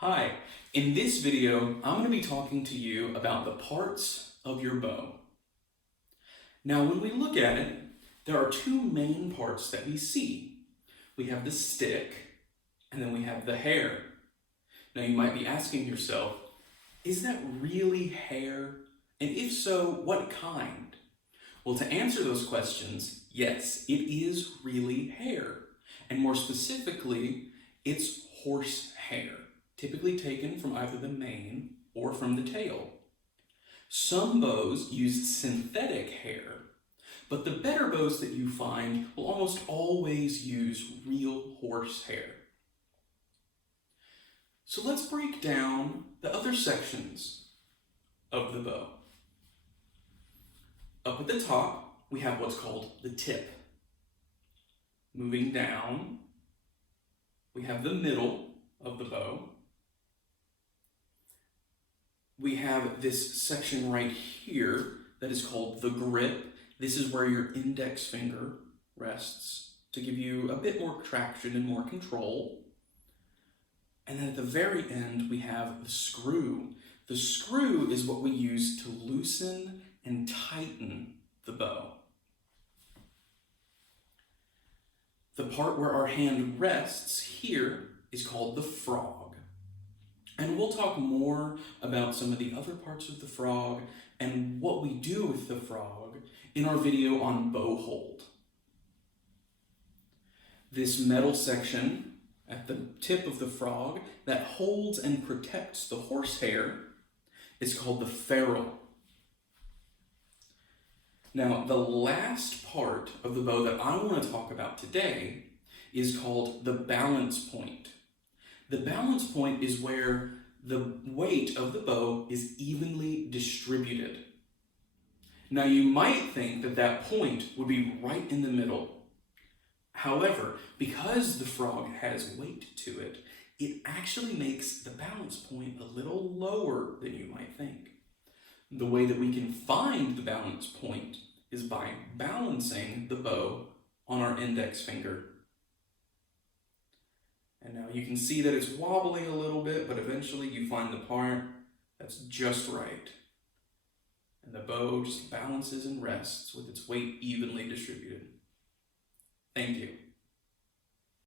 Hi, in this video, I'm going to be talking to you about the parts of your bow. Now, when we look at it, there are two main parts that we see. We have the stick, and then we have the hair. Now, you might be asking yourself, is that really hair? And if so, what kind? Well, to answer those questions, yes, it is really hair. And more specifically, it's horse hair, typically taken from either the mane or from the tail. Some bows use synthetic hair, but the better bows that you find will almost always use real horse hair. So let's break down the other sections of the bow. Up at the top, we have what's called the tip. Moving down, we have the middle of the bow. We have this section right here that is called the grip. This is where your index finger rests to give you a bit more traction and more control. And then at the very end, we have the screw. The screw is what we use to loosen and tighten the bow. The part where our hand rests here is called the frog. And we'll talk more about some of the other parts of the frog and what we do with the frog in our video on bow hold. This metal section at the tip of the frog that holds and protects the horsehair is called the ferrule. Now, the last part of the bow that I want to talk about today is called the balance point. The balance point is where the weight of the bow is evenly distributed. Now, you might think that that point would be right in the middle. However, because the frog has weight to it, it actually makes the balance point a little lower than you might think. The way that we can find the balance point is by balancing the bow on our index finger. And now you can see that it's wobbling a little bit, but eventually you find the part that's just right. And the bow just balances and rests with its weight evenly distributed. Thank you.